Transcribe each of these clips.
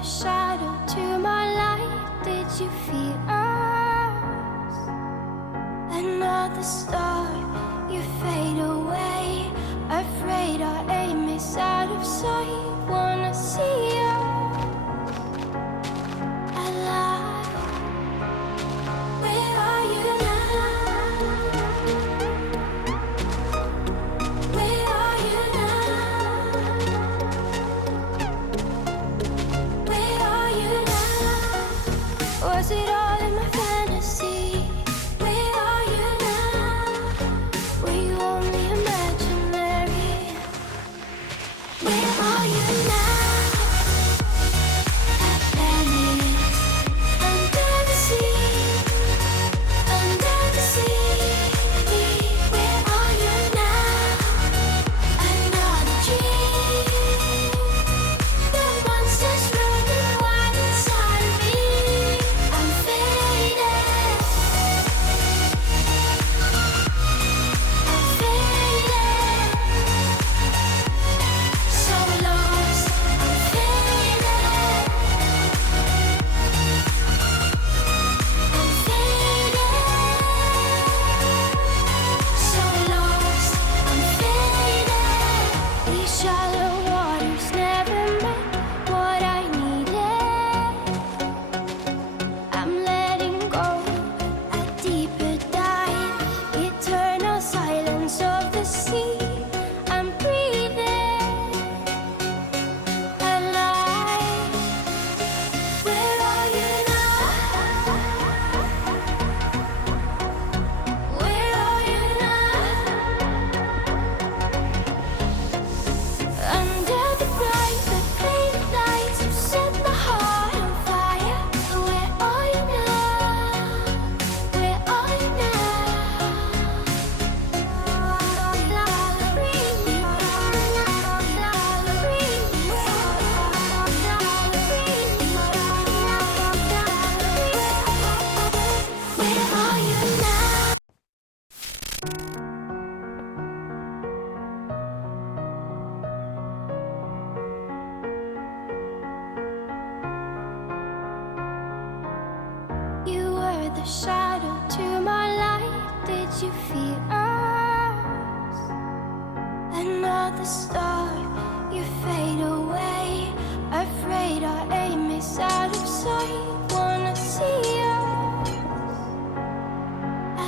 the shadow to my light. Did you feel us? Another star, you fade away. Afraid our aim is out of sight. Wanna see us alive. Where are you now? Where are you now? Where are you now? Was it all in my fantasy? Where are you now? Were you only imaginary? Where are you now? Atlantis, under the sea, under the sea. Where are you now? Another dream. The monsters running wild inside of me. I'm faded. I'm faded. So lost. I'm faded. I'm faded. So lost. I'm faded. These shallow waters never met what I needed. I'm letting go a deeper dive. Eternal silence of the sea. I'm breathing alive. Where are you now? Where are you now? Under the bright, the faded lights, you set the heart on fire. Where are you now? Where are you now? Where are you now? You were the shadow to my light. Did you feel us? Another star, you fade away. Afraid our aim is out of sight. Wanna see us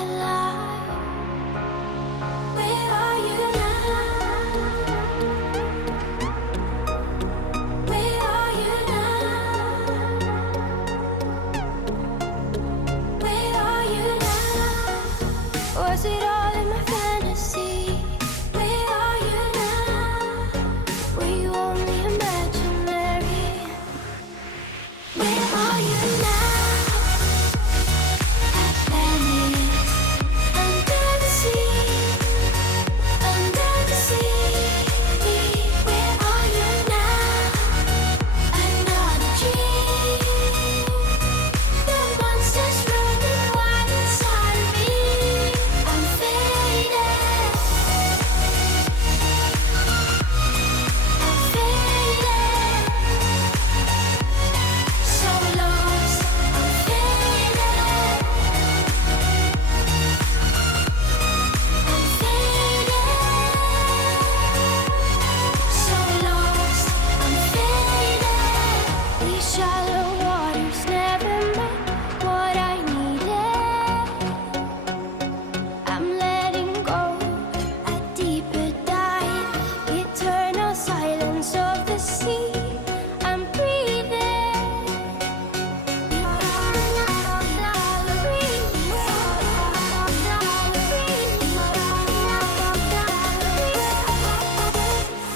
alive. Where are you now? Where are you now? Where are you now? Was it all in my fantasy? Where are you now? Were you only imaginary? Where are you now? Atlantis, under the sea, under the sea. Where are you now? Another dream. The monsters running wild inside of me. I'm faded. I'm faded. So lost. I'm faded. I'm faded. So lost. I'm faded. These shallow waters never met what I needed. I'm letting go a deeper dive. Eternal silence of the sea. I'm breathing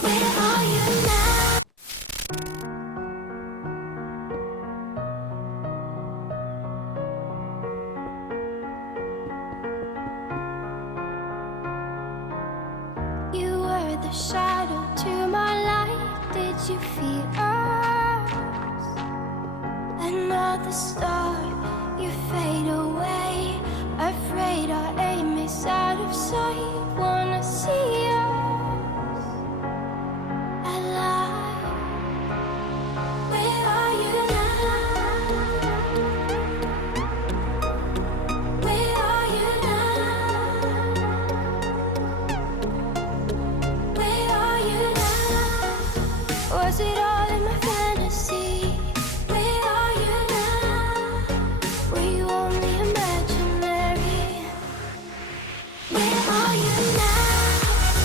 Where are you now? You were the shadow to my light. Did you feel us? Another star, you fade away.